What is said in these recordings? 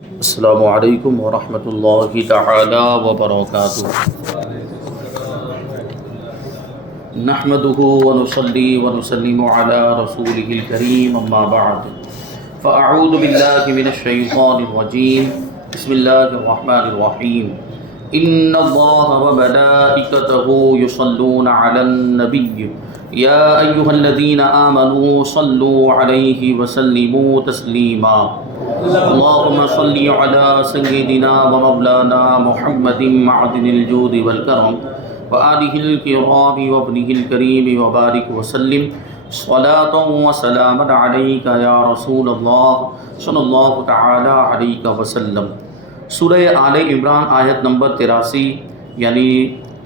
السلام علیکم ورحمۃ اللہ تعالی وبرکاتہ۔ نحمده ونصلي ونسلم على رسوله الكريم اما بعد فاعوذ باللہ من الشیطان الرجیم بسم اللہ الرحمن الرحیم ان اللہ وملائکته یصلون علی النبی یا ایہا الذین آمنوا صلوا علیہ وسلموا تسلیما اللهم صل على سيدنا ومولانا محمد معدن الجود والكرم وآله الكرام وابنه الكريم وبارك وسلم صلاة وسلاما عليك يا رسول الله صلی اللہ تعالی علیہ وسلم۔ سورہ آل عمران آیت نمبر 83 یعنی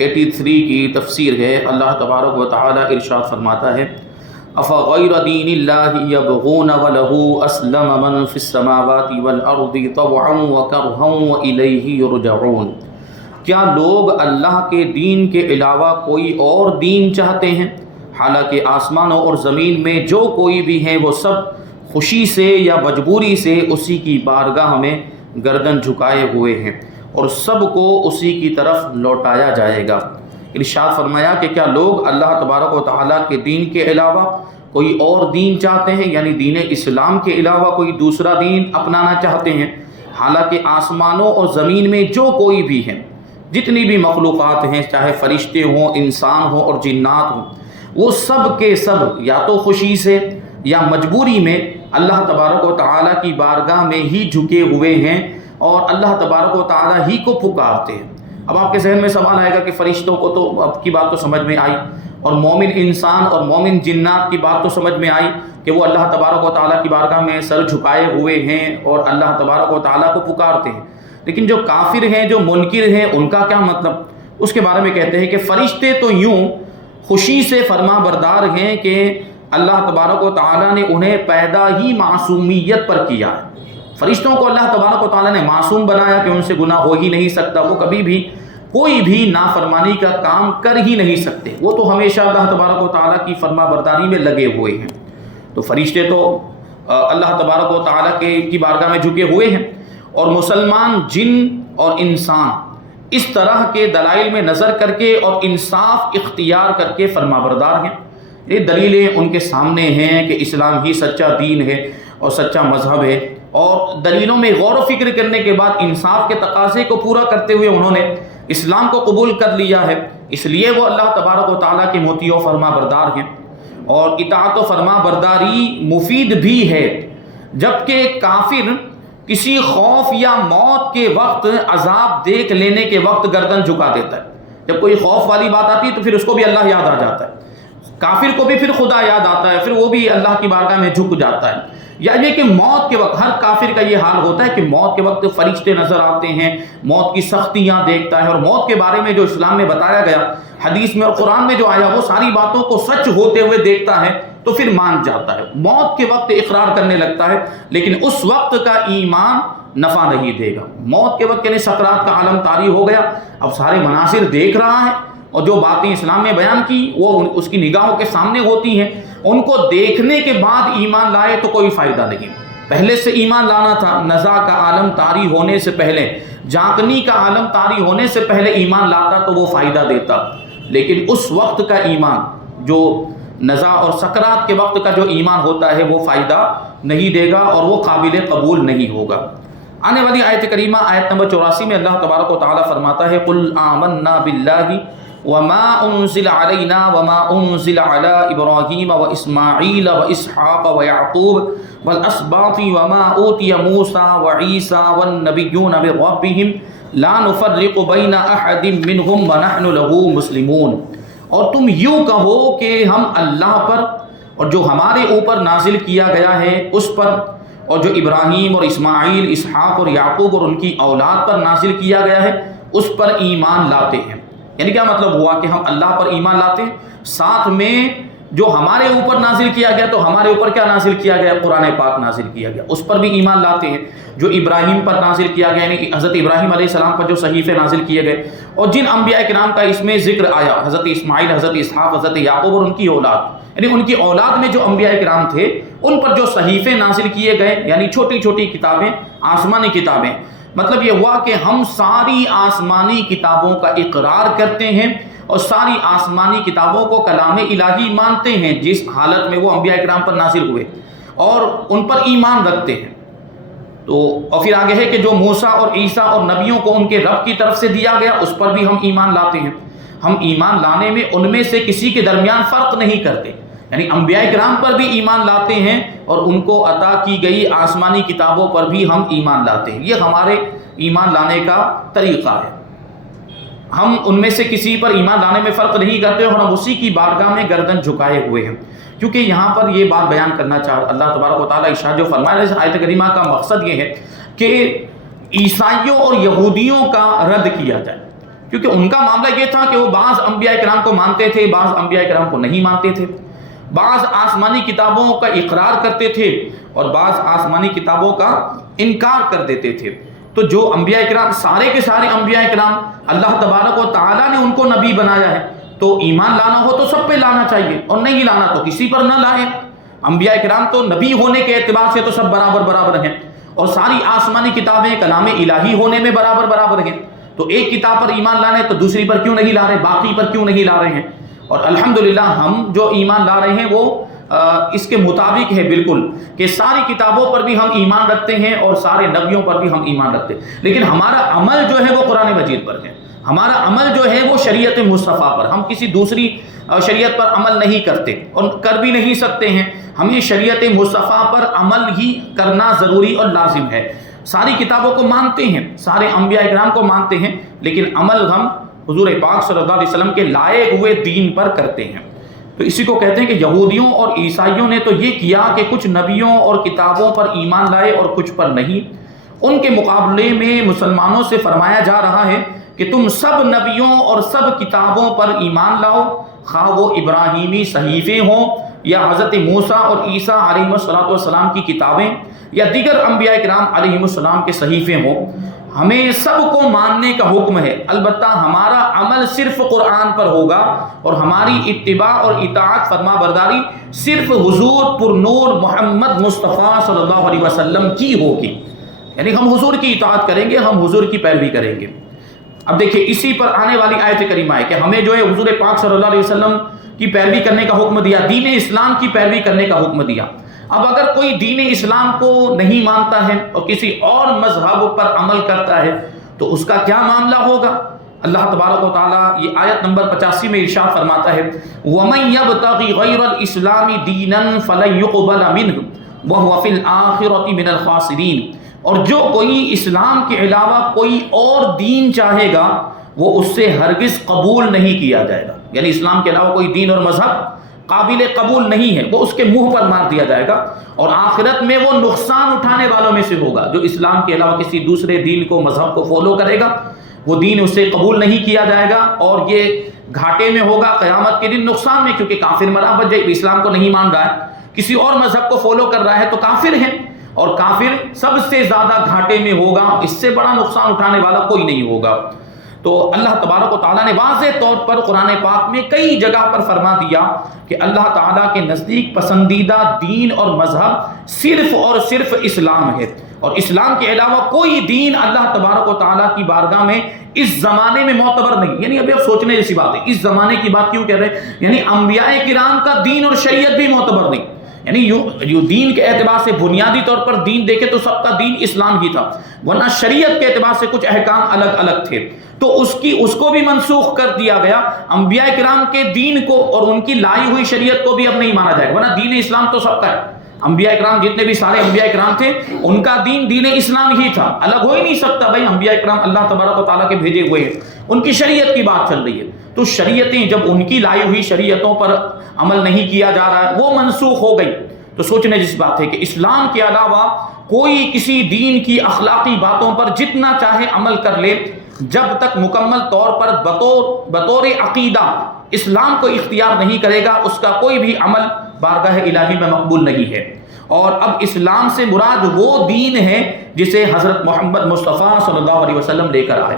83 کی تفسیر ہے۔ اللہ تبارک و تعالی ارشاد فرماتا ہے افغیر دین اللہ یبغون وله اسلم من فی السماوات والارض طوعا وکرہا والیہ یرجعون۔ کیا لوگ اللہ کے دین کے علاوہ کوئی اور دین چاہتے ہیں، حالانکہ آسمانوں اور زمین میں جو کوئی بھی ہیں وہ سب خوشی سے یا مجبوری سے اسی کی بارگاہ میں گردن جھکائے ہوئے ہیں اور سب کو اسی کی طرف لوٹایا جائے گا۔ ارشاد فرمایا کہ کیا لوگ اللہ تبارک و تعالیٰ کے دین کے علاوہ کوئی اور دین چاہتے ہیں، یعنی دین اسلام کے علاوہ کوئی دوسرا دین اپنانا چاہتے ہیں، حالانکہ آسمانوں اور زمین میں جو کوئی بھی ہیں، جتنی بھی مخلوقات ہیں، چاہے فرشتے ہوں، انسان ہوں اور جنات ہوں، وہ سب کے سب یا تو خوشی سے یا مجبوری میں اللہ تبارک و تعالیٰ کی بارگاہ میں ہی جھکے ہوئے ہیں اور اللہ تبارک و تعالیٰ ہی کو پکارتے ہیں۔ اب آپ کے ذہن میں سوال آئے گا کہ فرشتوں کو تو اب کی بات تو سمجھ میں آئی، اور مومن انسان اور مومن جنات کی بات تو سمجھ میں آئی کہ وہ اللہ تبارک و تعالیٰ کی بارگاہ میں سر جھکائے ہوئے ہیں اور اللہ تبارک و تعالیٰ کو پکارتے ہیں، لیکن جو کافر ہیں، جو منکر ہیں، ان کا کیا مطلب؟ اس کے بارے میں کہتے ہیں کہ فرشتے تو یوں خوشی سے فرما بردار ہیں کہ اللہ تبارک و تعالیٰ نے انہیں پیدا ہی معصومیت پر کیا ہے۔ فرشتوں کو اللہ تبارک و تعالیٰ نے معصوم بنایا کہ ان سے گناہ ہو ہی نہیں سکتا، وہ کبھی بھی کوئی بھی نافرمانی کا کام کر ہی نہیں سکتے، وہ تو ہمیشہ اللہ تبارک و تعالیٰ کی فرما برداری میں لگے ہوئے ہیں۔ تو فرشتے تو اللہ تبارک و تعالیٰ کی بارگاہ میں جھکے ہوئے ہیں، اور مسلمان جن اور انسان اس طرح کے دلائل میں نظر کر کے اور انصاف اختیار کر کے فرما بردار ہیں۔ یہ دلیلیں ان کے سامنے ہیں کہ اسلام ہی سچا دین ہے اور سچا مذہب ہے، اور دلیلوں میں غور و فکر کرنے کے بعد انصاف کے تقاضے کو پورا کرتے ہوئے انہوں نے اسلام کو قبول کر لیا ہے، اس لیے وہ اللہ تبارک و تعالیٰ کے مطیع و فرما بردار ہیں۔ اور اطاعت و فرما برداری مفید بھی ہے، جبکہ کافر کسی خوف یا موت کے وقت، عذاب دیکھ لینے کے وقت گردن جھکا دیتا ہے۔ جب کوئی خوف والی بات آتی ہے تو پھر اس کو بھی اللہ یاد آ جاتا ہے، کافر کو بھی پھر خدا یاد آتا ہے، پھر وہ بھی اللہ کی بارگاہ میں جھک جاتا ہے۔ یا یہ کہ موت کے وقت ہر کافر کا یہ حال ہوتا ہے کہ موت کے وقت فرشتے نظر آتے ہیں، موت کی سختیاں دیکھتا ہے، اور موت کے بارے میں جو اسلام میں بتایا گیا، حدیث میں اور قرآن میں جو آیا، وہ ساری باتوں کو سچ ہوتے ہوئے دیکھتا ہے تو پھر مان جاتا ہے۔ موت کے وقت اقرار کرنے لگتا ہے، لیکن اس وقت کا ایمان نفع نہیں دے گا۔ موت کے وقت یعنی سکرات کا عالم طاری ہو گیا، اب سارے مناظر دیکھ رہا ہے، اور جو باتیں اسلام میں بیان کی وہ اس کی نگاہوں کے سامنے ہوتی ہیں، ان کو دیکھنے کے بعد ایمان لائے تو کوئی فائدہ نہیں۔ پہلے سے ایمان لانا تھا، نزا کا عالم طاری ہونے سے پہلے، جانکنی کا عالم طاری ہونے سے پہلے ایمان لاتا تو وہ فائدہ دیتا، لیکن اس وقت کا ایمان، جو نزا اور سکرات کے وقت کا جو ایمان ہوتا ہے، وہ فائدہ نہیں دے گا اور وہ قابل قبول نہیں ہوگا۔ آنے والی آیت کریمہ آیت نمبر 84 میں اللہ تبارک و تعالیٰ فرماتا ہے قُلْ آمَنَّا بِاللَّهِ وَمَا أُنزِلَ عَلَيْنَا وَمَا أُنزِلَ عَلَى إِبْرَاهِيمَ وَإِسْمَاعِيلَ وَإِسْحَاقَ وَيَعْقُوبَ وَالْأَسْبَاطِ وَمَا أُوتِيَ مُوسَى وَعِيسَى وَالنَّبِيُّونَ مِن رَّبِّهِمْ لَا نُفَرِّقُ بَيْنَ أَحَدٍ مِّنْهُمْ وَنَحْنُ لَهُ مُسْلِمُونَ۔ اور تم یوں کہو کہ ہم اللہ پر اور جو ہمارے اوپر نازل کیا گیا ہے اس پر، اور جو ابراہیم اور اسماعیل، اسحاق اور یعقوب اور ان کی اولاد پر نازل کیا گیا ہے اس پر ایمان لاتے ہیں۔ یعنی کیا مطلب ہوا کہ ہم اللہ پر ایمان لاتے ہیں، ساتھ میں جو ہمارے اوپر نازل کیا گیا، تو ہمارے اوپر کیا نازل کیا گیا؟ قرآن پاک نازل کیا گیا، اس پر بھی ایمان لاتے ہیں۔ جو ابراہیم پر نازل کیا گیا، یعنی حضرت ابراہیم علیہ السلام پر جو صحیفے نازل کیے گئے، اور جن انبیاء کرام کا اس میں ذکر آیا، حضرت اسماعیل، حضرت اسحاق، حضرت یعقوب اور ان کی اولاد، یعنی ان کی اولاد میں جو انبیاء کرام تھے ان پر جو صحیفے نازل کیے گئے، یعنی چھوٹی چھوٹی کتابیں، آسمانی کتابیں، مطلب یہ ہوا کہ ہم ساری آسمانی کتابوں کا اقرار کرتے ہیں اور ساری آسمانی کتابوں کو کلام الہی مانتے ہیں جس حالت میں وہ انبیاء کرام پر نازل ہوئے، اور ان پر ایمان رکھتے ہیں۔ تو اور پھر آگے ہے کہ جو موسیٰ اور عیسیٰ اور نبیوں کو ان کے رب کی طرف سے دیا گیا اس پر بھی ہم ایمان لاتے ہیں۔ ہم ایمان لانے میں ان میں سے کسی کے درمیان فرق نہیں کرتے، یعنی انبیاء کرام پر بھی ایمان لاتے ہیں اور ان کو عطا کی گئی آسمانی کتابوں پر بھی ہم ایمان لاتے ہیں۔ یہ ہمارے ایمان لانے کا طریقہ ہے۔ ہم ان میں سے کسی پر ایمان لانے میں فرق نہیں کرتے اور ہم اسی کی بارگاہ میں گردن جھکائے ہوئے ہیں، کیونکہ یہاں پر یہ بات بیان کرنا چاہ اللہ تبارک و تعالیٰ ارشاد جو فرمایا ہے آیت کریمہ کا مقصد یہ ہے کہ عیسائیوں اور یہودیوں کا رد کیا جائے، کیونکہ ان کا معاملہ یہ تھا کہ وہ بعض انبیاء کرام کو مانتے تھے، بعض انبیاء کرام کو نہیں مانتے تھے، بعض آسمانی کتابوں کا اقرار کرتے تھے اور بعض آسمانی کتابوں کا انکار کر دیتے تھے۔ تو جو انبیاء کرام، سارے کے سارے انبیاء کرام اللہ تبارک و تعالیٰ نے ان کو نبی بنایا ہے، تو ایمان لانا ہو تو سب پہ لانا چاہیے اور نہیں لانا تو کسی پر نہ لائیں۔ انبیاء کرام تو نبی ہونے کے اعتبار سے تو سب برابر برابر ہیں، اور ساری آسمانی کتابیں کلام الہی ہونے میں برابر برابر ہیں۔ تو ایک کتاب پر ایمان لانا ہے تو دوسری پر کیوں نہیں لا رہے، باقی پر کیوں نہیں لا رہے ہیں؟ اور الحمدللہ ہم جو ایمان لا رہے ہیں وہ اس کے مطابق ہے بالکل، کہ ساری کتابوں پر بھی ہم ایمان رکھتے ہیں اور سارے نبیوں پر بھی ہم ایمان رکھتے ہیں، لیکن ہمارا عمل جو ہے وہ قرآن مجید پر ہے، ہمارا عمل جو ہے وہ شریعت مصطفیٰ پر، ہم کسی دوسری شریعت پر عمل نہیں کرتے اور کر بھی نہیں سکتے ہیں۔ ہمیں شریعت مصطفیٰ پر عمل ہی کرنا ضروری اور لازم ہے۔ ساری کتابوں کو مانتے ہیں، سارے انبیاء کرام کو مانتے ہیں، لیکن عمل ہم حضور پاک صلی اللہ علیہ وسلم کے لائے ہوئے دین پر کرتے ہیں۔ تو اسی کو کہتے ہیں کہ یہودیوں اور عیسائیوں نے تو یہ کیا کہ کچھ نبیوں اور کتابوں پر ایمان لائے اور کچھ پر نہیں۔ ان کے مقابلے میں مسلمانوں سے فرمایا جا رہا ہے کہ تم سب نبیوں اور سب کتابوں پر ایمان لاؤ، خواہ وہ ابراہیمی صحیفے ہوں یا حضرت موسیٰ اور عیسیٰ علیہ السلام کی کتابیں یا دیگر انبیاء کرام علیہ السلام کے صحیفے ہوں۔ ہمیں سب کو ماننے کا حکم ہے، البتہ ہمارا عمل صرف قرآن پر ہوگا اور ہماری اتباع اور اطاعت فرما برداری صرف حضور پر نور محمد مصطفیٰ صلی اللہ علیہ وسلم کی ہوگی، یعنی ہم حضور کی اطاعت کریں گے، ہم حضور کی پیروی کریں گے۔ اب دیکھیں اسی پر آنے والی آیت کریمہ ہے کہ ہمیں جو ہے حضور پاک صلی اللہ علیہ وسلم کی پیروی کرنے کا حکم دیا، دین اسلام کی پیروی کرنے کا حکم دیا۔ اب اگر کوئی دین اسلام کو نہیں مانتا ہے اور کسی اور مذہب پر عمل کرتا ہے تو اس کا کیا معاملہ ہوگا؟ اللہ تبارک و تعالیٰ یہ آیت نمبر 85 میں ارشاد فرماتا ہے وَمَن يَبْتَغِ غَيْرَ الْإِسْلَامِ دِينًا فَلَن يُقْبَلَ مِنْهُ وَهُوَ فِي الْآخِرَةِ مِنَ الْخَاسِرِينَ، اور جو کوئی اسلام کے علاوہ کوئی اور دین چاہے گا وہ اس سے ہرگز قبول نہیں کیا جائے گا، یعنی اسلام کے علاوہ کوئی دین اور مذہب قابل قبول نہیں ہے، وہ اس کے منہ پر مار دیا جائے گا اور آخرت میں وہ نقصان اٹھانے والوں میں سے ہوگا۔ جو اسلام کے علاوہ کسی دوسرے دین کو، مذہب کو فالو کرے گا وہ دین اس سے قبول نہیں کیا جائے گا اور یہ گھاٹے میں ہوگا قیامت کے دن، نقصان میں، کیونکہ کافر مرا بچ جائے، اسلام کو نہیں مان رہا ہے، کسی اور مذہب کو فالو کر رہا ہے تو کافر ہے، اور کافر سب سے زیادہ گھاٹے میں ہوگا، اس سے بڑا نقصان اٹھانے والا کوئی نہیں ہوگا۔ تو اللہ تبارک و تعالیٰ نے واضح طور پر قرآن پاک میں کئی جگہ پر فرما دیا کہ اللہ تعالیٰ کے نزدیک پسندیدہ دین اور مذہب صرف اور صرف اسلام ہے، اور اسلام کے علاوہ کوئی دین اللہ تبارک و تعالیٰ کی بارگاہ میں اس زمانے میں معتبر نہیں۔ یعنی ابھی آپ سوچنے جیسی بات ہے، اس زمانے کی بات کیوں کہہ رہے ہیں؟ یعنی انبیاء کرام کا دین اور شریعت بھی معتبر نہیں، یعنی یوں دین کے اعتبار سے بنیادی طور پر دین دیکھے تو سب کا دین اسلام ہی تھا، ورنہ شریعت کے اعتبار سے کچھ احکام الگ الگ تھے، تو اس کو بھی منسوخ کر دیا گیا۔ انبیاء کرام کے دین کو اور ان کی لائی ہوئی شریعت کو بھی اب نہیں مانا جائے گا، ورنہ دین اسلام تو سب کا ہے۔ انبیاء کرام جتنے بھی سارے انبیاء کرام تھے ان کا دین اسلام ہی تھا، الگ ہو ہی نہیں سکتا بھائی، انبیاء کرام اللہ تبارک و تعالیٰ کے بھیجے ہوئے ہیں، ان کی شریعت کی بات چل رہی ہے۔ تو شریعتیں جب ان کی لائی ہوئی شریعتوں پر عمل نہیں کیا جا رہا ہے، وہ منسوخ ہو گئی، تو سوچنے جس بات ہے کہ اسلام کے علاوہ کوئی کسی دین کی اخلاقی باتوں پر جتنا چاہے عمل کر لے، جب تک مکمل طور پر بطور عقیدہ اسلام کو اختیار نہیں کرے گا اس کا کوئی بھی عمل بارگاہ الہی میں مقبول نہیں ہے۔ اور اب اسلام سے مراد وہ دین ہے جسے حضرت محمد مصطفیٰ صلی اللہ علیہ وسلم لے کر آئے۔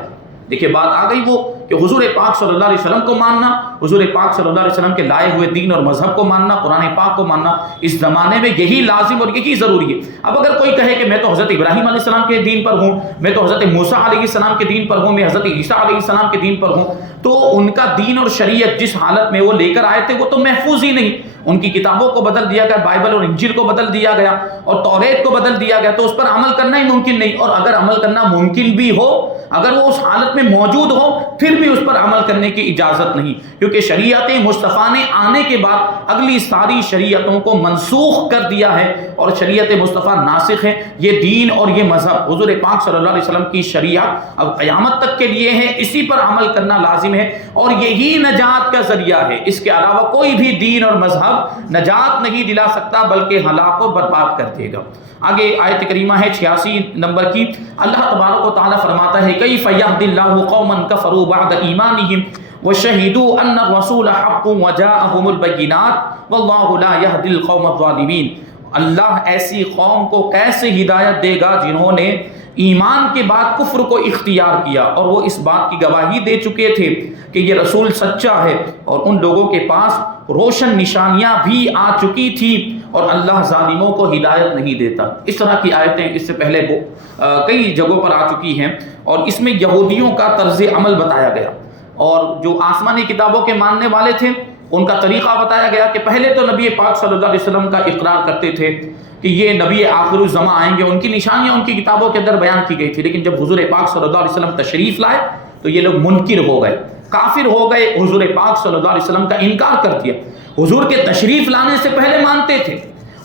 دیکھیں بات آ گئی وہ کہ کہ حضور پاک صلی اللہ علیہ وسلم کو ماننا، حضور پاک صلی اللہ علیہ وسلم کے لائے ہوئے دین اور مذہب کو ماننا، قرآن پاک کو ماننا اس زمانے میں یہی لازم اور یہی ضروری ہے۔ اب اگر کوئی کہے کہ میں تو حضرت ابراہیم علیہ السلام کے دین پر ہوں، میں تو حضرت موسیٰ علیہ السلام کے دین پر ہوں، میں حضرت عیسیٰ علیہ السلام کے دین پر ہوں، تو ان کا دین اور شریعت جس حالت میں وہ لے کر آئے تھے وہ تو محفوظ ہی نہیں۔ ان کی کتابوں کو بدل دیا گیا، بائبل اور انجیل کو بدل دیا گیا اور توریت کو بدل دیا گیا، تو اس پر عمل کرنا ہی ممکن نہیں۔ اور اگر عمل کرنا ممکن بھی ہو، اگر وہ اس حالت میں موجود ہو، پھر بھی اس پر عمل کرنے کی اجازت نہیں، کیونکہ شریعت مصطفیٰ نے آنے کے بعد اگلی ساری شریعتوں کو منسوخ کر دیا ہے اور شریعت مصطفیٰ ناسخ ہے۔ یہ دین اور یہ مذہب حضور پاک صلی اللہ علیہ وسلم کی شریعت اب قیامت تک کے لیے ہے، اسی پر عمل کرنا لازم ہے اور یہی نجات کا ذریعہ ہے۔ اس کے علاوہ کوئی بھی دین اور مذہب نجات نہیں دلا سکتا بلکہ ہلاک و برباد کر دے گا۔ آگے آیت کریمہ ہے 86 نمبر کی، اللہ تبارک و تعالیٰ فرماتا ہے کیف یہدی اللہ قوما کفروا بعد ایمانہم وشہدوا ان الرسول حق وجاءہم البینات واللہ لا یہدی القوم الظالمین۔ اللہ ایسی قوم کو کیسے ہدایت دے گا جنہوں نے ایمان کے بعد کفر کو اختیار کیا اور وہ اس بات کی گواہی دے چکے تھے کہ یہ رسول سچا ہے اور ان لوگوں کے پاس روشن نشانیاں بھی آ چکی تھی اور اللہ ظالموں کو ہدایت نہیں دیتا۔ اس طرح کی آیتیں اس سے پہلے کئی جگہوں پر آ چکی ہیں اور اس میں یہودیوں کا طرز عمل بتایا گیا اور جو آسمانی کتابوں کے ماننے والے تھے ان کا طریقہ بتایا گیا کہ پہلے تو نبی پاک صلی اللہ علیہ وسلم کا اقرار کرتے تھے کہ یہ نبی آخر الزماں آئیں گے، ان کی نشانیاں ان کی کتابوں کے اندر بیان کی گئی تھی، لیکن جب حضور پاک صلی اللہ علیہ وسلم تشریف لائے تو یہ لوگ منکر ہو گئے، کافر ہو گئے، حضور پاک صلی اللہ علیہ وسلم کا انکار کر دیا۔ حضور کے تشریف لانے سے پہلے مانتے تھے،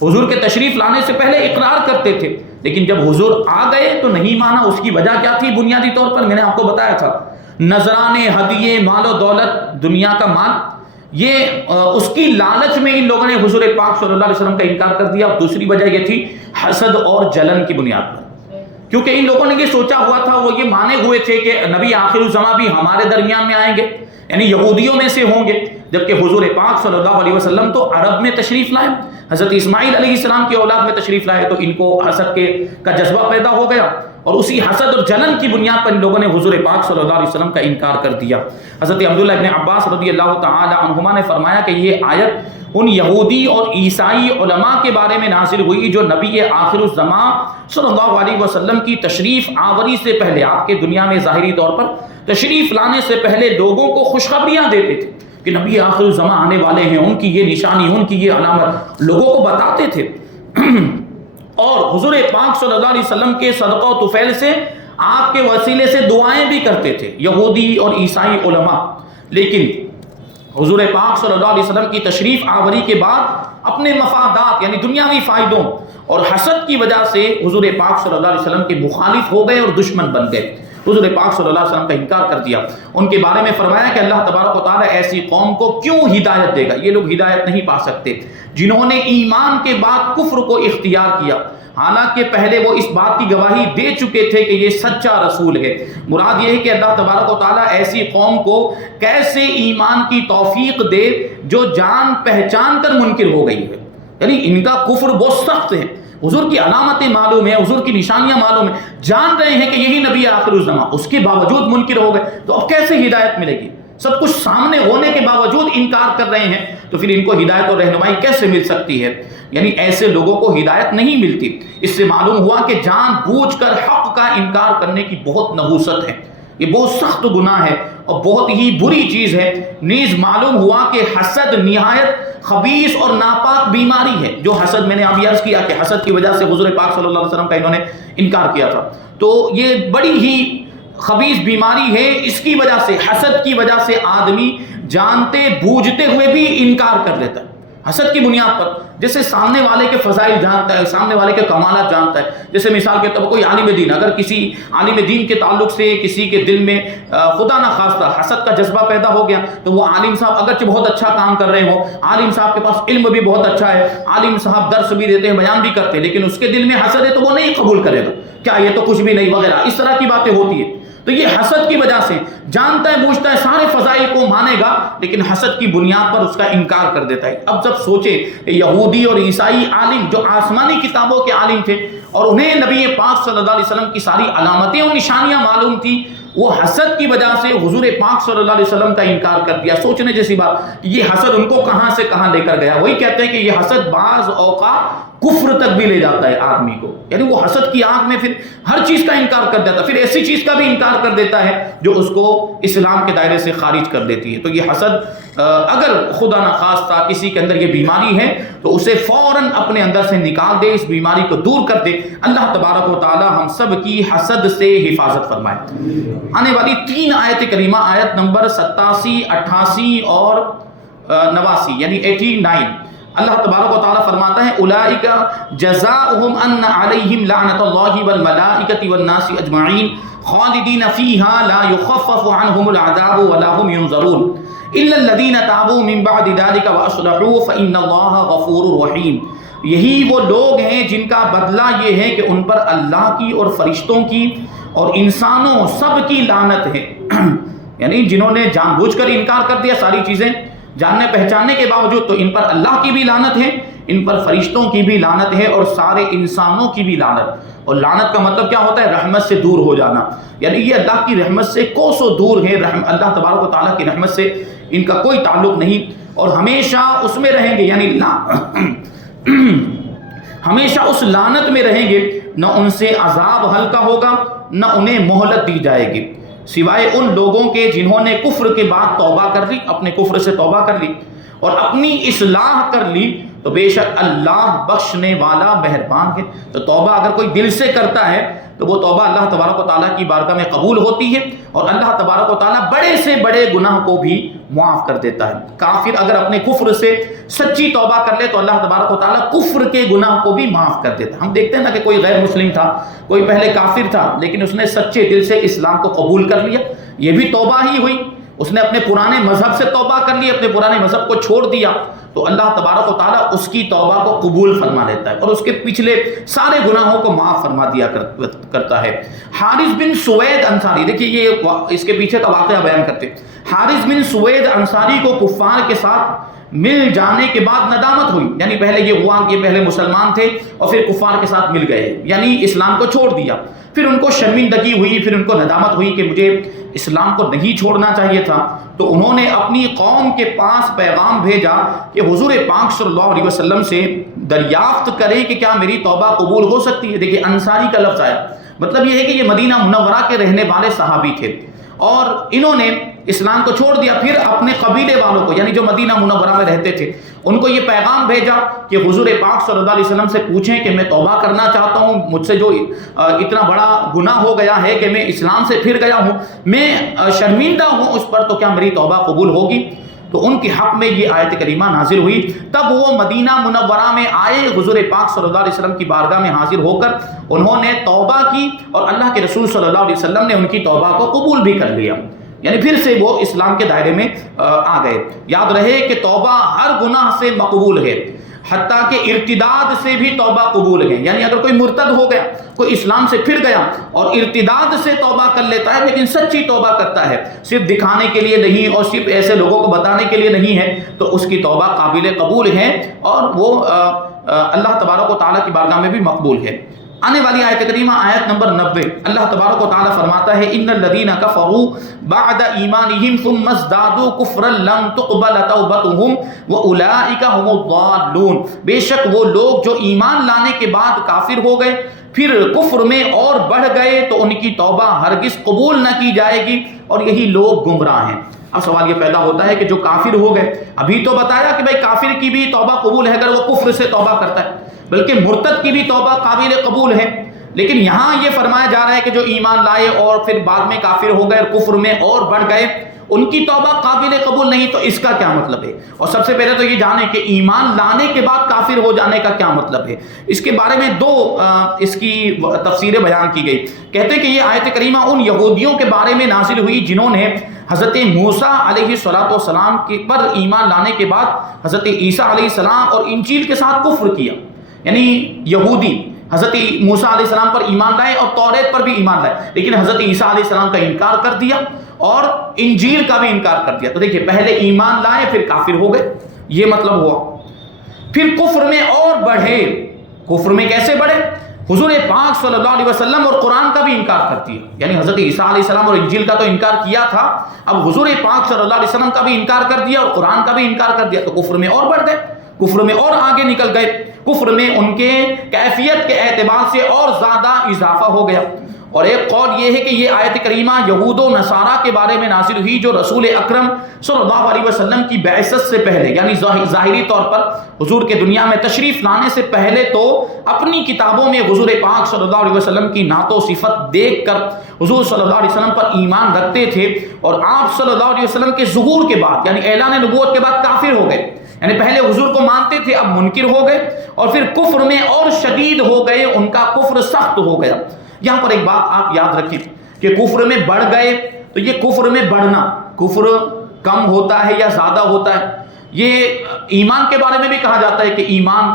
حضور کے تشریف لانے سے پہلے اقرار کرتے تھے، لیکن جب حضور آ گئے تو نہیں مانا۔ اس کی وجہ کیا تھی؟ بنیادی طور پر میں نے آپ کو بتایا تھا، نذرانے، ہدیے، مال و دولت، دنیا کا مال، یہ اس کی لالچ میں ان لوگوں نے حضور پاک صلی اللہ علیہ وسلم کا انکار کر دیا۔ اور دوسری وجہ یہ تھی حسد اور جلن کی بنیاد پر، کیونکہ ان لوگوں نے یہ سوچا ہوا تھا، وہ یہ مانے ہوئے تھے کہ نبی آخر الزماں بھی ہمارے درمیان میں آئیں گے، یعنی یہودیوں میں سے ہوں گے، جبکہ حضور پاک صلی اللہ علیہ وسلم تو عرب میں تشریف لائے، حضرت اسماعیل علیہ السلام کی اولاد میں تشریف لائے، تو ان کو حسد کا جذبہ پیدا ہو گیا اور اسی حسد اور جلن کی بنیاد پر ان لوگوں نے حضور پاک صلی اللہ علیہ وسلم کا انکار کر دیا۔ حضرت عبداللہ ابن عباس رضی اللہ تعالی عنہما نے فرمایا کہ یہ آیت ان یہودی اور عیسائی علماء کے بارے میں نازل ہوئی جو نبی آخر الزماں صلی اللہ علیہ وسلم کی تشریف آوری سے پہلے، آپ کے دنیا میں ظاہری طور پر تشریف لانے سے پہلے لوگوں کو خوشخبریاں دیتے تھے کہ نبی آخر الزماں آنے والے ہیں، ان کی یہ نشانی، ان کی یہ علامت لوگوں کو بتاتے تھے اور حضور پاک صلی اللہ علیہ وسلم کے صدقہ و طفیل سے، آپ کے وسیلے سے دعائیں بھی کرتے تھے یہودی اور عیسائی علماء۔ لیکن حضور پاک صلی اللہ علیہ وسلم کی تشریف آوری کے بعد اپنے مفادات یعنی دنیاوی فائدوں اور حسد کی وجہ سے حضور پاک صلی اللہ علیہ وسلم کے مخالف ہو گئے اور دشمن بن گئے، حضور پاک صلی اللہ علیہ وسلم کا انکار کر دیا۔ ان کے بارے میں فرمایا کہ اللہ تبارک و تعالیٰ ایسی قوم کو کیوں ہدایت دے گا؟ یہ لوگ ہدایت نہیں پا سکتے جنہوں نے ایمان کے بعد کفر کو اختیار کیا، حالانکہ پہلے وہ اس بات کی گواہی دے چکے تھے کہ یہ سچا رسول ہے۔ مراد یہ ہے کہ اللہ تبارک و تعالیٰ ایسی قوم کو کیسے ایمان کی توفیق دے جو جان پہچان کر منکر ہو گئی ہے، یعنی ان کا کفر بہت سخت ہے، حضور کی علامتیں معلوم ہیں، حضور کی نشانیاں معلوم ہیں، جان رہے ہیں کہ یہی نبی آخر الزماں، اس کے باوجود منکر ہو گئے، تو اب کیسے ہدایت ملے گی؟ سب کچھ سامنے ہونے کے باوجود انکار کر رہے ہیں، تو پھر ان کو ہدایت اور رہنمائی کیسے مل سکتی ہے؟ یعنی ایسے لوگوں کو ہدایت نہیں ملتی۔ اس سے معلوم ہوا کہ جان بوجھ کر حق کا انکار کرنے کی بہت نحوست ہے، یہ بہت سخت گناہ ہے اور بہت ہی بری چیز ہے۔ نیز معلوم ہوا کہ حسد نہایت خبیث اور ناپاک بیماری ہے، جو حسد میں نے ابھی عرض کیا کہ حسد کی وجہ سے حضور پاک صلی اللہ علیہ وسلم کا انہوں نے انکار کیا تھا، تو یہ بڑی ہی خبیث بیماری ہے۔ اس کی وجہ سے، حسد کی وجہ سے آدمی جانتے بوجھتے ہوئے بھی انکار کر لیتا ہے حسد کی بنیاد پر۔ جیسے سامنے والے کے فضائل جانتا ہے، سامنے والے کے کمالات جانتا ہے، جیسے مثال کے طور پر کوئی عالم دین، اگر کسی عالم دین کے تعلق سے کسی کے دل میں خدا نہ خواستہ حسد کا جذبہ پیدا ہو گیا، تو وہ عالم صاحب اگرچہ بہت اچھا کام کر رہے ہوں، عالم صاحب کے پاس علم بھی بہت اچھا ہے، عالم صاحب درس بھی دیتے ہیں، بیان بھی کرتے ہیں، لیکن اس کے دل میں حسد ہے تو وہ نہیں قبول کرے گا، کیا یہ تو کچھ بھی نہیں وغیرہ، اس طرح کی باتیں ہوتی ہیں۔ تو یہ حسد کی وجہ سے جانتا ہے بوجھتا ہے سارے فضائل کو مانے گا، لیکن حسد کی بنیاد پر اس کا انکار کر دیتا ہے۔ اب جب سوچے یہودی اور عیسائی عالم جو آسمانی کتابوں کے عالم تھے اور انہیں نبی پاک صلی اللہ علیہ وسلم کی ساری علامتیں اور نشانیاں معلوم تھی، وہ حسد کی وجہ سے حضور پاک صلی اللہ علیہ وسلم کا انکار کر دیا۔ سوچنے جیسی بات، یہ حسد ان کو کہاں سے کہاں لے کر گیا۔ وہی کہتے ہیں کہ یہ حسد بعض اوقات کفر تک بھی لے جاتا ہے آدمی کو، یعنی وہ حسد کی آنکھ میں پھر ہر چیز کا انکار کر دیتا ہے، پھر ایسی چیز کا بھی انکار کر دیتا ہے جو اس کو اسلام کے دائرے سے خارج کر دیتی ہے۔ تو یہ حسد اگر خدا نخواستہ کسی کے اندر یہ بیماری ہے تو اسے فوراً اپنے اندر سے نکال دے، اس بیماری کو دور کر دے۔ اللہ تبارک و تعالی ہم سب کی حسد سے حفاظت فرمائے۔ آنے والی 3 آیت کریمہ، آیت نمبر 87، 88 اور 89 یعنی 89، اللہ تبارک و تعالی فرماتا ہے اولئک جزاؤہم ان علیہم لعنت اللہ والملائکۃ والناس اجمعین خالدین فیہا لا یخفف عنہم العذاب ولا هم ينظرون الا الذین تابوا من بعد ذلك واصلحوا فان اللہ غفور رحیم۔ یہی وہ لوگ ہیں جن کا بدلہ یہ ہے کہ ان پر اللہ کی اور فرشتوں کی اور انسانوں سب کی لعنت ہے، یعنی جنہوں نے جان بوجھ کر انکار کر دیا ساری چیزیں جاننے پہچاننے کے باوجود، تو ان پر اللہ کی بھی لعنت ہے، ان پر فرشتوں کی بھی لعنت ہے اور سارے انسانوں کی بھی لعنت۔ اور لعنت کا مطلب کیا ہوتا ہے؟ رحمت سے دور ہو جانا، یعنی یہ اللہ کی رحمت سے کوسوں دور ہے، اللہ تبارک و تعالیٰ کی رحمت سے ان کا کوئی تعلق نہیں اور ہمیشہ اس میں رہیں گے، یعنی ہمیشہ اس لعنت میں رہیں گے، نہ ان سے عذاب ہلکا ہوگا نہ انہیں مہلت دی جائے گی، سوائے ان لوگوں کے جنہوں نے کفر کے بعد توبہ کر لی، اپنے کفر سے توبہ کر لی اور اپنی اصلاح کر لی، تو بے شک اللہ بخشنے والا مہربان ہے۔ تو توبہ اگر کوئی دل سے کرتا ہے تو وہ توبہ اللہ تبارک و تعالیٰ کی بارگاہ میں قبول ہوتی ہے اور اللہ تبارک و تعالیٰ بڑے سے بڑے گناہ کو بھی معاف کر دیتا ہے۔ کافر اگر اپنے کفر سے سچی توبہ کر لے تو اللہ تبارک و تعالیٰ کفر کے گناہ کو بھی معاف کر دیتا ہے۔ ہم دیکھتے ہیں نا کہ کوئی غیر مسلم تھا، کوئی پہلے کافر تھا، لیکن اس نے سچے دل سے اسلام کو قبول کر لیا، یہ بھی توبہ ہی ہوئی، اس نے اپنے پرانے مذہب سے توبہ کر لی، اپنے پرانے مذہب کو چھوڑ دیا، تو اللہ تبارک و تعالیٰ اس کی توبہ کو قبول فرما لیتا ہے اور اس کے پچھلے سارے گناہوں کو معاف فرما دیا کرتا ہے۔ حارث بن سوید انصاری، دیکھیے یہ اس کے پیچھے کا واقعہ بیان کرتے ہیں۔ حارث بن سوید انصاری کو کفار کے ساتھ مل جانے کے بعد ندامت ہوئی، یعنی پہلے یہ ہوا کہ پہلے مسلمان تھے اور پھر کفار کے ساتھ مل گئے، یعنی اسلام کو چھوڑ دیا، پھر ان کو شرمندگی ہوئی، پھر ان کو ندامت ہوئی کہ مجھے اسلام کو نہیں چھوڑنا چاہیے تھا، تو انہوں نے اپنی قوم کے پاس پیغام بھیجا کہ حضور پاک صلی اللہ علیہ وسلم سے دریافت کریں کہ کیا میری توبہ قبول ہو سکتی ہے۔ دیکھیے انصاری کا لفظ آیا، مطلب یہ ہے کہ یہ مدینہ منورہ کے رہنے والے صحابی تھے اور انہوں نے اسلام کو چھوڑ دیا، پھر اپنے قبیلے والوں کو یعنی جو مدینہ منورہ میں رہتے تھے ان کو یہ پیغام بھیجا کہ حضور پاک صلی اللہ علیہ وسلم سے پوچھیں کہ میں توبہ کرنا چاہتا ہوں، مجھ سے جو اتنا بڑا گناہ ہو گیا ہے کہ میں اسلام سے پھر گیا ہوں، میں شرمندہ ہوں اس پر، تو کیا میری توبہ قبول ہوگی؟ تو ان کے حق میں یہ آیت کریمہ نازل ہوئی۔ تب وہ مدینہ منورہ میں آئے، حضور پاک صلی اللہ علیہ وسلم کی بارگاہ میں حاضر ہو کر انہوں نے توبہ کی اور اللہ کے رسول صلی اللہ علیہ وسلم نے ان کی توبہ کو قبول بھی کر لیا، یعنی پھر سے وہ اسلام کے دائرے میں آ گئے۔ یاد رہے کہ توبہ ہر گناہ سے مقبول ہے، حتیٰ کہ ارتداد سے بھی توبہ قبول ہے، یعنی اگر کوئی مرتد ہو گیا، کوئی اسلام سے پھر گیا اور ارتداد سے توبہ کر لیتا ہے لیکن سچی توبہ کرتا ہے، صرف دکھانے کے لیے نہیں اور صرف ایسے لوگوں کو بتانے کے لیے نہیں ہے، تو اس کی توبہ قابل قبول ہے اور وہ اللہ تبارک و تعالیٰ کی بارگاہ میں بھی مقبول ہے۔ آنے والی آیت کریمہ آیت نمبر 90، اللہ تبارک و تعالیٰ فرماتا ہے ان الذین کفروا بعد ایمانہم ثم ازدادوا کفرا لن تقبل توبتہم واولئک هم الضالون۔ بے شک وہ لوگ جو ایمان لانے کے بعد کافر ہو گئے پھر کفر میں اور بڑھ گئے تو ان کی توبہ ہرگز قبول نہ کی جائے گی اور یہی لوگ گمراہ ہیں۔ اب سوال یہ پیدا ہوتا ہے کہ جو کافر ہو گئے، ابھی تو بتایا کہ بھائی کافر کی بھی توبہ قبول ہے اگر وہ کفر سے توبہ کرتا ہے، بلکہ مرتد کی بھی توبہ قابل قبول ہے، لیکن یہاں یہ فرمایا جا رہا ہے کہ جو ایمان لائے اور پھر بعد میں کافر ہو گئے اور کفر میں اور بڑھ گئے ان کی توبہ قابل قبول نہیں، تو اس کا کیا مطلب ہے؟ اور سب سے پہلے تو یہ جانیں کہ ایمان لانے کے بعد کافر ہو جانے کا کیا مطلب ہے۔ اس کے بارے میں دو اس کی تفسیریں بیان کی گئی۔ کہتے ہیں کہ یہ آیت کریمہ ان یہودیوں کے بارے میں نازل ہوئی جنہوں نے حضرت موسیٰ علیہ السلام پر ایمان لانے کے بعد حضرت عیسیٰ علیہ السلام اور انجیل کے ساتھ کفر کیا، یعنی یہودی حضرت موسیٰ علیہ السلام پر ایمان لائے اور توریت پر بھی ایمان لائے، لیکن حضرت عیسیٰ علیہ السلام کا انکار کر دیا اور انجیل کا بھی انکار کر دیا۔ تو دیکھیے پہلے ایمان لائے پھر کافر ہو گئے، یہ مطلب ہوا۔ پھر کفر میں اور بڑھے۔ کفر میں کیسے بڑھے؟ حضور پاک صلی اللہ علیہ وسلم اور قرآن کا بھی انکار کر دیا، یعنی حضرت عیسیٰ علیہ السلام اور انجیل کا تو انکار کیا تھا، اب حضور پاک صلی اللہ علیہ وسلم کا بھی انکار کر دیا اور قرآن کا بھی انکار کر دیا، تو کفر میں اور بڑھ گئے، کفر میں اور آگے نکل گئے، کفر میں ان کے کیفیت کے اعتبار سے اور زیادہ اضافہ ہو گیا۔ اور ایک قول یہ ہے کہ یہ آیت کریمہ یہود و نصارہ کے بارے میں نازل ہوئی جو رسول اکرم صلی اللہ علیہ وسلم کی بعثت سے پہلے، یعنی ظاہری طور پر حضور کے دنیا میں تشریف لانے سے پہلے تو اپنی کتابوں میں حضور پاک صلی اللہ علیہ وسلم کی نعت و صفت دیکھ کر حضور صلی اللہ علیہ وسلم پر ایمان رکھتے تھے، اور آپ صلی اللہ علیہ وسلم کے ظہور کے بعد یعنی اعلان نبوت کے بعد کافر ہو گئے، یعنی پہلے حضور کو مانتے تھے اب منکر ہو گئے، اور پھر کفر میں اور شدید ہو گئے، ان کا کفر سخت ہو گیا۔ یہاں پر ایک بات آپ یاد رکھیں کہ کفر میں بڑھ گئے، تو یہ کفر میں بڑھنا، کفر کم ہوتا ہے یا زیادہ ہوتا ہے؟ یہ ایمان کے بارے میں بھی کہا جاتا ہے کہ ایمان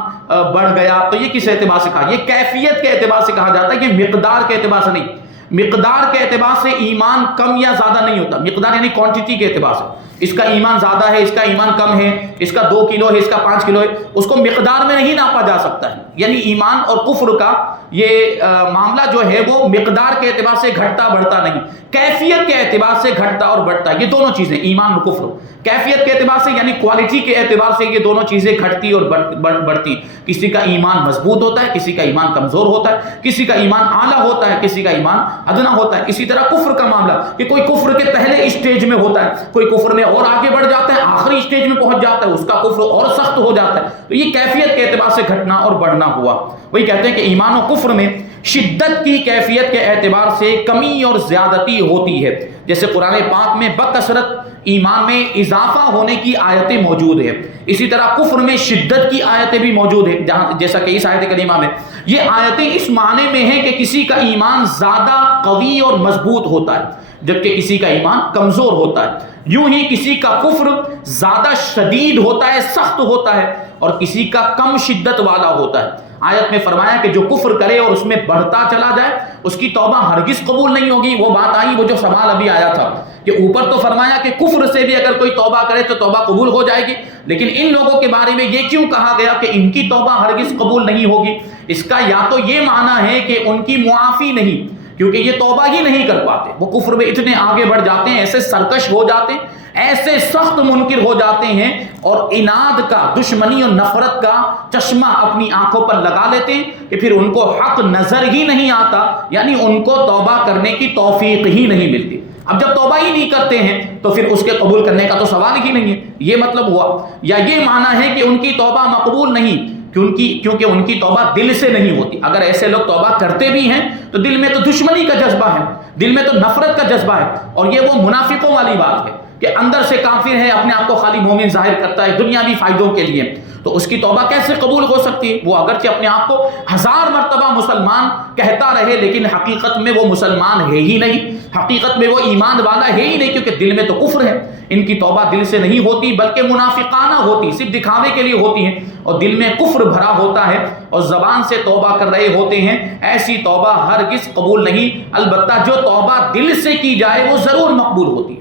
بڑھ گیا، تو یہ کس اعتبار سے کہا؟ یہ کیفیت کے اعتبار سے کہا جاتا ہے، یہ مقدار کے اعتبار سے نہیں۔ مقدار کے اعتبار سے ایمان کم یا زیادہ نہیں ہوتا، مقدار یعنی کوانٹٹی کے اعتبار سے، اس کا ایمان زیادہ ہے، اس کا ایمان کم ہے، اس کا 2 کلو ہے، اس کا 5 کلو ہے، اس کو مقدار میں نہیں ناپا جا سکتا ہے۔ یعنی ایمان اور کفر کا یہ معاملہ جو ہے وہ مقدار کے اعتبار سے گھٹتا بڑھتا نہیں، کیفیت کے اعتبار سے گھٹتا اور بڑھتا ہے۔ یہ دونوں چیزیں ایمان اور کفر، کیفیت کے اعتبار سے یعنی کوالٹی کے اعتبار سے یہ دونوں چیزیں گھٹتی اور بڑھتی۔ کسی کا ایمان مضبوط ہوتا ہے، کسی کا ایمان کمزور ہوتا ہے، کسی کا ایمان اعلیٰ ہوتا ہے، کسی کا ایمان ادنا ہوتا ہے۔ اسی طرح کفر کا معاملہ کہ کوئی کفر کے پہلے اسٹیج میں ہوتا ہے، کوئی کفر میں اور آگے بڑھ جاتا ہے، آخری اسٹیج میں پہنچ جاتا ہے، اس کا کفر اور سخت ہو جاتا ہے۔ تو یہ کیفیت کے اعتبار سے گھٹنا اور بڑھنا ہوا۔ وہی کہتے ہیں کہ ایمان و کفر میں شدت کی کیفیت کے اعتبار سے کمی اور زیادتی ہوتی ہے، جیسے قرآن پاک میں بکثرت ایمان میں اضافہ ہونے کی آیتیں موجود ہیں، اسی طرح کفر میں شدت کی آیتیں بھی موجود ہیں، جیسا کہ اس آیت کریمہ میں یہ آیتیں اس معنی میں ہیں کہ کسی کا ایمان زیادہ قوی اور مضبوط ہوتا ہے جبکہ کسی کا ایمان کمزور ہوتا ہے۔ یوں ہی کسی کا کفر زیادہ شدید ہوتا ہے، سخت ہوتا ہے، اور کسی کا کم شدت والا ہوتا ہے۔ آیت میں فرمایا کہ جو کفر کرے اور اس میں بڑھتا چلا جائے اس کی توبہ ہرگز قبول نہیں ہوگی۔ وہ بات آئی، وہ جو سوال ابھی آیا تھا کہ اوپر تو فرمایا کہ کفر سے بھی اگر کوئی توبہ کرے تو توبہ قبول ہو جائے گی، لیکن ان لوگوں کے بارے میں یہ کیوں کہا گیا کہ ان کی توبہ ہرگز قبول نہیں ہوگی؟ اس کا یا تو یہ معنی ہے کہ ان کی معافی نہیں، کیونکہ یہ توبہ ہی نہیں کر پاتے، وہ کفر میں اتنے آگے بڑھ جاتے ہیں، ایسے سرکش ہو جاتے ہیں، ایسے سخت منکر ہو جاتے ہیں، اور اناد کا، دشمنی اور نفرت کا چشمہ اپنی آنکھوں پر لگا لیتے ہیں کہ پھر ان کو حق نظر ہی نہیں آتا، یعنی ان کو توبہ کرنے کی توفیق ہی نہیں ملتی۔ اب جب توبہ ہی نہیں کرتے ہیں تو پھر اس کے قبول کرنے کا تو سوال ہی نہیں ہے، یہ مطلب ہوا۔ یا یہ معنی ہے کہ ان کی توبہ مقبول نہیں کیونکہ ان کی توبہ دل سے نہیں ہوتی۔ اگر ایسے لوگ توبہ کرتے بھی ہیں تو دل میں تو دشمنی کا جذبہ ہے، دل میں تو نفرت کا جذبہ ہے، اور یہ وہ منافقوں والی بات ہے کہ اندر سے کافر ہے، اپنے آپ کو خالی مومن ظاہر کرتا ہے دنیاوی فائدوں کے لیے، تو اس کی توبہ کیسے قبول ہو سکتی ہے؟ وہ اگرچہ اپنے آپ کو 1000 مرتبہ مسلمان کہتا رہے لیکن حقیقت میں وہ مسلمان ہے ہی نہیں، حقیقت میں وہ ایمان والا ہے ہی نہیں، کیونکہ دل میں تو کفر ہے۔ ان کی توبہ دل سے نہیں ہوتی بلکہ منافقانہ ہوتی، صرف دکھاوے کے لیے ہوتی ہیں، اور دل میں کفر بھرا ہوتا ہے اور زبان سے توبہ کر رہے ہوتے ہیں۔ ایسی توبہ ہرگز قبول نہیں، البتہ جو توبہ دل سے کی جائے وہ ضرور مقبول ہوتی ہے۔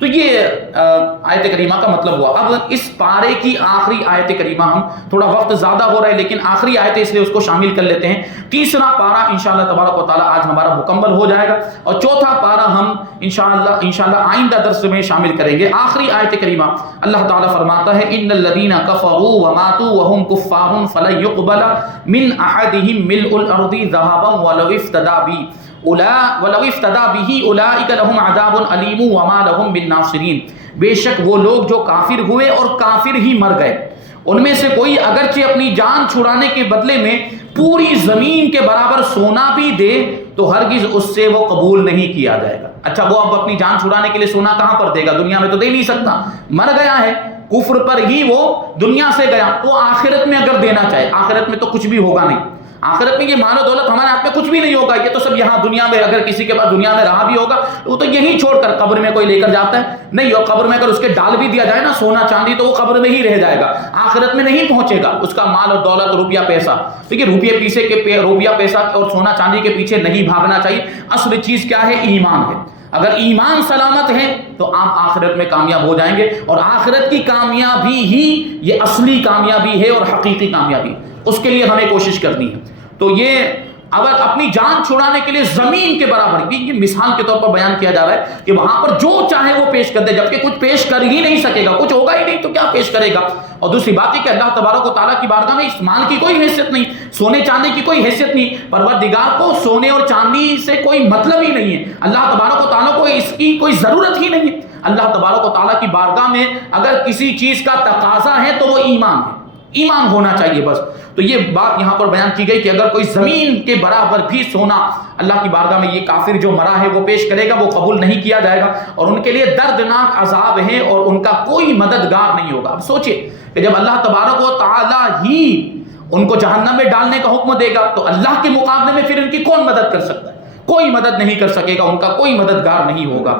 تو یہ آیت کریمہ کا مطلب ہوا۔ اب اس پارے کی آخری آیت کریمہ، ہم تھوڑا وقت زیادہ ہو رہا ہے لیکن آخری آیت اس لیے اس کو شامل کر لیتے ہیں۔ تیسرا پارہ انشاءاللہ تبارک و تعالیٰ آج ہمارا مکمل ہو جائے گا، اور چوتھا پارہ ہم انشاءاللہ آئندہ درس میں شامل کریں گے۔ آخری آیت کریمہ اللہ تعالیٰ فرماتا ہے ان الذین کفروا وماتوا وهم کفار فلن يقبل من احدهم ملء الارض ذهبا ولو افتدى به اولئک لهم عذاب علیم وما لهم من ناصرین۔ بے شک وہ لوگ جو کافر ہوئے اور کافر ہی مر گئے، ان میں سے کوئی اگرچہ اپنی جان چھڑانے کے بدلے میں پوری زمین کے برابر سونا بھی دے تو ہرگز اس سے وہ قبول نہیں کیا جائے گا۔ اچھا، وہ اب اپنی جان چھڑانے کے لیے سونا کہاں پر دے گا؟ دنیا میں تو دے نہیں سکتا، مر گیا ہے، کفر پر ہی وہ دنیا سے گیا، تو آخرت میں اگر دینا چاہے، آخرت میں تو کچھ بھی ہوگا نہیں، آخرت میں یہ مال و دولت ہمارے ہاتھ میں کچھ بھی نہیں ہوگا، یہ تو سب یہاں دنیا میں، اگر کسی کے پاس دنیا میں رہا بھی ہوگا وہ تو یہی چھوڑ کر قبر میں کوئی لے کر جاتا ہے نہیں، اور قبر میں اگر اس کے ڈال بھی دیا جائے نا سونا چاندی تو وہ قبر میں ہی رہ جائے گا، آخرت میں نہیں پہنچے گا اس کا مال اور دولت روپیہ پیسہ. دیکھیے روپیہ پیسہ اور سونا چاندی کے پیچھے نہیں بھاگنا چاہیے. اصل چیز کیا ہے؟ ایمان ہے. اگر ایمان سلامت ہے تو آپ آخرت میں کامیاب ہو جائیں گے، اور آخرت کی کامیابی ہی یہ اصلی کامیابی ہے اور حقیقی کامیابی، اس کے لیے ہمیں کوشش کرنی ہے. تو یہ اگر اپنی جان چھڑانے کے لیے زمین کے برابر، یہ مثال کے طور پر بیان کیا جا رہا ہے کہ وہاں پر جو چاہے وہ پیش کر دے، جبکہ کچھ پیش کر ہی نہیں سکے گا، کچھ ہوگا ہی نہیں تو کیا پیش کرے گا. اور دوسری بات یہ کہ اللہ تبارک و تعالیٰ کی بارگاہ میں اس مال کی کوئی حیثیت نہیں، سونے چاندی کی کوئی حیثیت نہیں. پروردگار کو سونے اور چاندی سے کوئی مطلب ہی نہیں ہے، اللہ تبارک و تعالیٰ کو اس کی کوئی ضرورت ہی نہیں ہے. اللہ تبارک و تعالیٰ کی بارگاہ میں اگر کسی چیز کا تقاضا ہے تو وہ ایمان ہے، ایمان ہونا چاہیے بس. تو یہ بات یہاں پر بیان کی گئی کہ اگر کوئی زمین کے برابر بھی سونا اللہ کی بارگاہ میں یہ کافر جو مرا ہے وہ پیش کرے گا، وہ قبول نہیں کیا جائے گا، اور ان کے لیے دردناک عذاب ہے اور ان کا کوئی مددگار نہیں ہوگا. اب سوچئے کہ جب اللہ تبارک و تعالیٰ ہی ان کو جہنم میں ڈالنے کا حکم دے گا تو اللہ کے مقابلے میں پھر ان کی کون مدد کر سکتا ہے؟ کوئی مدد نہیں کر سکے گا، ان کا کوئی مددگار نہیں ہوگا.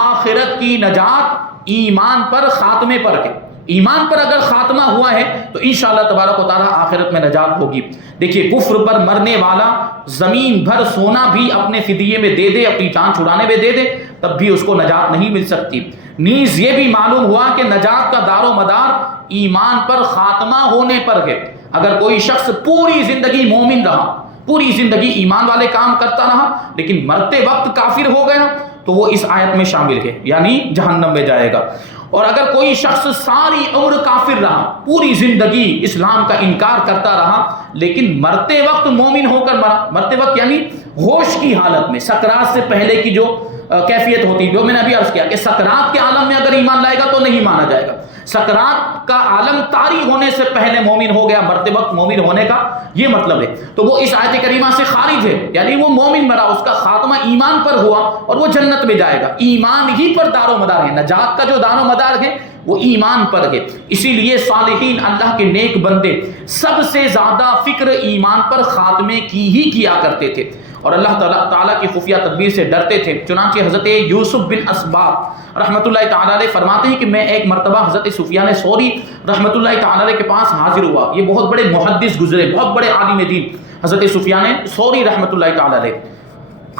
آخرت کی نجات ایمان پر خاتمے پر ہے. ایمان پر اگر خاتمہ ہوا ہے تو انشاءاللہ تبارک و تعالیٰ آخرت میں نجات ہوگی. دیکھیے کفر پر مرنے والا زمین بھر سونا بھی اپنے فدیے میں دے دے، اپنی جان چھڑانے میں دے دے، تب بھی اس کو نجات نہیں مل سکتی. نیز یہ بھی معلوم ہوا کہ نجات کا دار و مدار ایمان پر خاتمہ ہونے پر ہے. اگر کوئی شخص پوری زندگی مومن رہا، پوری زندگی ایمان والے کام کرتا رہا، لیکن مرتے وقت کافر ہو گیا تو وہ اس آیت میں شامل ہے، یعنی جہنم میں جائے گا. اور اگر کوئی شخص ساری عمر کافر رہا، پوری زندگی اسلام کا انکار کرتا رہا، لیکن مرتے وقت مومن ہو کر مرا، مرتے وقت یعنی ہوش کی حالت میں، سکرات سے پہلے کی جو کیفیت ہوتی ہے، جو میں نے ابھی عرض کیا کہ سکرات کے عالم میں اگر ایمان لائے گا تو نہیں مانا جائے گا. سکرات کا عالم طاری ہونے سے پہلے مومن ہو گیا، مرتے وقت مومن ہونے کا یہ مطلب ہے، تو وہ اس آیت کریمہ سے خارج ہے، یعنی وہ مومن مرا، اس کا خاتمہ ایمان پر ہوا اور وہ جنت میں جائے گا. ایمان ہی پر دار و مدار ہے، نجات کا جو دار و مدار ہے وہ ایمان پر ہے. اسی لیے صالحین، اللہ کے نیک بندے سب سے زیادہ فکر ایمان پر خاتمے کی ہی کیا کرتے تھے اور اللہ تعالیٰ کی خفیہ تدبیر سے ڈرتے تھے. چنانچہ حضرت یوسف بن اسباط رحمۃ اللہ تعالیٰ علیہ فرماتے ہیں کہ میں ایک مرتبہ حضرت سفیان ثوری رحمۃ اللہ تعالیٰ علیہ کے پاس حاضر ہوا. یہ بہت بڑے محدث گزرے، بہت بڑے عالم دین حضرت سفیان ثوری رحمۃ اللہ تعالیٰ علیہ.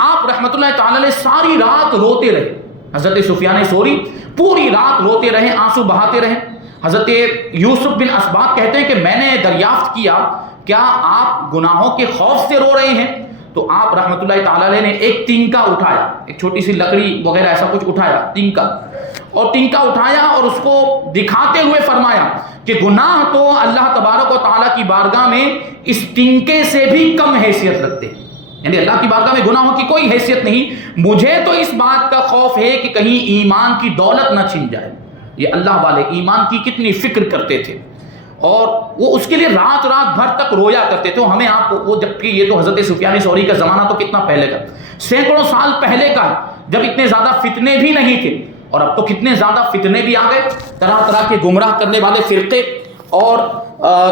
آپ رحمۃ اللہ تعالیٰ علیہ ساری رات روتے رہے. حضرت سفیان ثوری پوری رات روتے رہے، آنسو بہاتے رہے. حضرت یوسف بن اسباط کہتے ہیں کہ میں نے دریافت کیا کیا آپ گناہوں کے خوف سے رو رہے ہیں؟ تو آپ رحمۃ اللہ تعالیٰ علیہ نے ایک تنکا اٹھایا، ایک چھوٹی سی لکڑی وغیرہ ایسا کچھ اٹھایا، تنکا اٹھایا اور اس کو دکھاتے ہوئے فرمایا کہ گناہ تو اللہ تبارک و تعالیٰ کی بارگاہ میں اس تنکے سے بھی کم حیثیت رکھتے ہیں، یعنی اللہ کی بارگاہ میں گناہوں کی کوئی حیثیت نہیں. مجھے تو اس بات کا خوف ہے کہ کہیں ایمان کی دولت نہ چھن جائے. یہ اللہ والے ایمان کی کتنی فکر کرتے تھے اور وہ اس کے لیے رات بھر تک رویا کرتے تھے. ہمیں آپ کو وہ، جبکہ یہ تو حضرت سفیان ثوری کا زمانہ تو کتنا پہلے کا، سینکڑوں سال پہلے کا ہے، جب اتنے زیادہ فتنے بھی نہیں تھے. اور اب تو کتنے زیادہ فتنے بھی آ گئے، طرح طرح کے گمراہ کرنے والے فرقے اور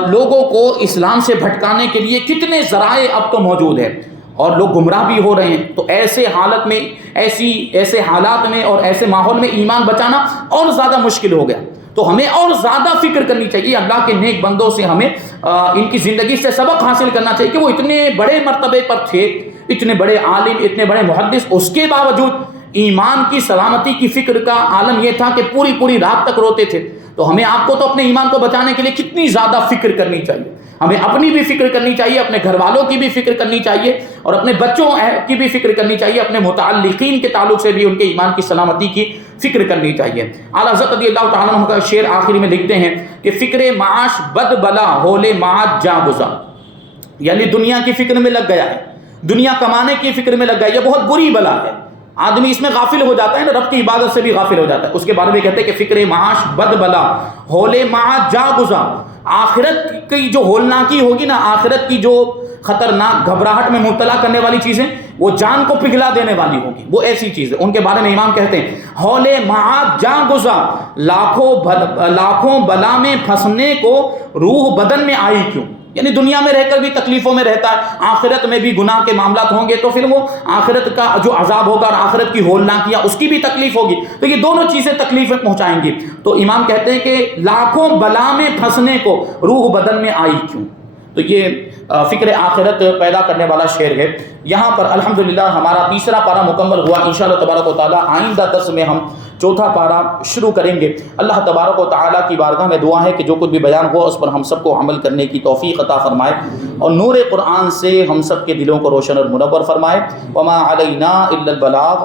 لوگوں کو اسلام سے بھٹکانے کے لیے کتنے ذرائع اب تو موجود ہیں اور لوگ گمراہ بھی ہو رہے ہیں. تو ایسے حالت میں، ایسے حالات میں اور ایسے ماحول میں ایمان بچانا اور زیادہ مشکل ہو گیا. تو ہمیں اور زیادہ فکر کرنی چاہیے. اللہ کے نیک بندوں سے ہمیں ان کی زندگی سے سبق حاصل کرنا چاہیے کہ وہ اتنے بڑے مرتبے پر تھے، اتنے بڑے عالم، اتنے بڑے محدث، اس کے باوجود ایمان کی سلامتی کی فکر کا عالم یہ تھا کہ پوری رات تک روتے تھے. تو ہمیں آپ کو تو اپنے ایمان کو بچانے کے لیے کتنی زیادہ فکر کرنی چاہیے. ہمیں اپنی بھی فکر کرنی چاہیے، اپنے گھر والوں کی بھی فکر کرنی چاہیے اور اپنے بچوں کی بھی فکر کرنی چاہیے، اپنے متعلقین کے تعلق سے بھی ان کے ایمان کی سلامتی کی فکر کرنی چاہیے. اعلیٰ حضرت رضی اللہ تعالیٰ عنہ کا شعر آخری میں لکھتے ہیں کہ فکر معاش بد بلا ہولے معاد جا گزا، یعنی دنیا کی فکر میں لگ گیا ہے، دنیا کمانے کی فکر میں لگ گیا. یہ بہت بری بلا ہے. آدمی اس میں غافل ہو جاتا ہے نا، رب کی عبادت سے بھی غافل ہو جاتا ہے. اس کے بارے میں کہتے ہیں کہ فکر معاش بد بلا ہولے معاد جا گزا. آخرت کی جو ہولناکی ہوگی نا، آخرت کی جو خطرناک گھبراہٹ میں مبتلا کرنے والی چیزیں، وہ جان کو پگھلا دینے والی ہوگی. وہ ایسی چیز ہے، ان کے بارے میں امام کہتے ہیں ہولے معاد جا گزا، لاکھوں بلا میں پھنسنے کو روح بدن میں آئی کیوں. یعنی دنیا میں رہ کر بھی تکلیفوں میں رہتا ہے، آخرت میں بھی گناہ کے معاملات ہوں گے تو پھر وہ آخرت کا جو عذاب ہوگا اور آخرت کی ہولناکیاں اس کی بھی تکلیف ہوگی، تو یہ دونوں چیزیں تکلیفیں پہنچائیں گی۔ تو امام کہتے ہیں کہ لاکھوں بلا میں پھنسنے کو روح بدن میں آئی کیوں؟ تو یہ فکر آخرت پیدا کرنے والا شعر ہے۔ یہاں پر الحمدللہ ہمارا تیسرا پارہ مکمل ہوا۔ انشاءاللہ تبارک و تعالی آئندہ درس میں ہم چوتھا پارہ شروع کریں گے۔ اللہ تبارک و تعالیٰ کی بارگاہ میں دعا ہے کہ جو کچھ بھی بیان ہوا اس پر ہم سب کو عمل کرنے کی توفیق عطا فرمائے اور نور قرآن سے ہم سب کے دلوں کو روشن اور منور فرمائے۔ وما علینا الا البلاغ